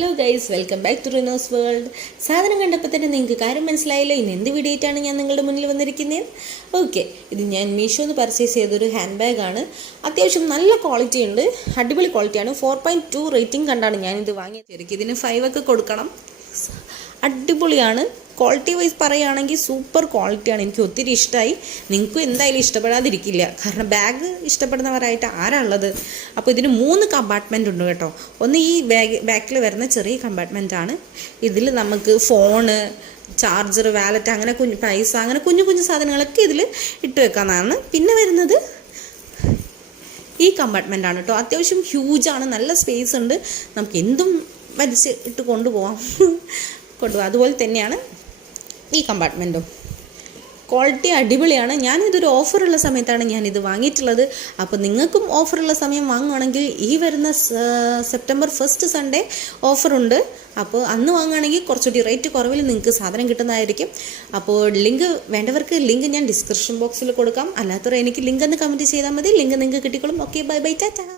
Hello guys, welcome back to Rinos world. സാധനം കണ്ടപ്പോൾ തന്നെ നിങ്ങൾക്ക് കാര്യം മനസ്സിലായല്ലോ ഇന്ന് എന്ത് വീഡിയോ ആയിട്ടാണ് ഞാൻ നിങ്ങളുടെ മുന്നിൽ വന്നിരിക്കുന്നത്. ഓക്കെ, ഇത് ഞാൻ മീഷോന്ന് പർച്ചേസ് ചെയ്തൊരു ഹാൻഡ് ബാഗാണ്. അത്യാവശ്യം നല്ല ക്വാളിറ്റി ഉണ്ട്, അടിപൊളി ക്വാളിറ്റിയാണ്. 4.2 റേറ്റിംഗ് കണ്ടാണ് ഞാനിത് വാങ്ങിയത്. ശരിക്കും ഇതിന് 5 ഒക്കെ കൊടുക്കണം. അടിപൊളിയാണ്. ക്വാളിറ്റി വൈസ് പറയുകയാണെങ്കിൽ സൂപ്പർ ക്വാളിറ്റിയാണ്. എനിക്ക് ഒത്തിരി ഇഷ്ടമായി. നിങ്ങൾക്കും എന്തായാലും ഇഷ്ടപ്പെടാതിരിക്കില്ല, കാരണം ബാഗ് ഇഷ്ടപ്പെടുന്നവരായിട്ട് ആരാളുള്ളത്. അപ്പോൾ ഇതിന് 3 കമ്പാർട്ട്മെൻ്റ് ഉണ്ട് കേട്ടോ. ഒന്ന് ഈ ബാക്കിൽ വരുന്ന ചെറിയ കമ്പാർട്ട്മെൻറ്റാണ്. ഇതിൽ നമുക്ക് ഫോണ്, ചാർജർ, വാലറ്റ്, അങ്ങനെ പൈസ, അങ്ങനെ കുഞ്ഞു കുഞ്ഞു സാധനങ്ങളൊക്കെ ഇതിൽ ഇട്ട് വെക്കാവുന്നതാണ്. പിന്നെ വരുന്നത് ഈ കമ്പാർട്ട്മെൻ്റാണ് കേട്ടോ. അത്യാവശ്യം ഹ്യൂജാണ്, നല്ല സ്പേസ് ഉണ്ട്, നമുക്ക് എന്തും വലിച്ച് ഇട്ട് കൊണ്ടുപോകാം. അതുപോലെ തന്നെയാണ് ഈ കമ്പാർട്ട്മെൻറ്റും. ക്വാളിറ്റി അടിപൊളിയാണ്. ഞാനിതൊരു ഓഫറുള്ള സമയത്താണ് ഞാനിത് വാങ്ങിയിട്ടുള്ളത്. അപ്പോൾ നിങ്ങൾക്കും ഓഫറുള്ള സമയം വാങ്ങുകയാണെങ്കിൽ ഈ വരുന്ന സെപ്റ്റംബർ 1 സൺഡേ ഓഫറുണ്ട്. അപ്പോൾ അന്ന് വാങ്ങുകയാണെങ്കിൽ കുറച്ചുകൂടി റേറ്റ് കുറവിൽ നിങ്ങൾക്ക് സാധനം കിട്ടുന്നതായിരിക്കും. അപ്പോൾ വേണ്ടവർക്ക് ലിങ്ക് ഞാൻ ഡിസ്ക്രിപ്ഷൻ ബോക്സിൽ കൊടുക്കാം. അല്ലാത്തവർ എനിക്ക് ലിങ്ക് ഒന്ന് കമൻറ്റ് ചെയ്താൽ മതി. ലിങ്ക് നിങ്ങൾക്ക് കിട്ടിക്കോളും. Okay, bye bye, Tata.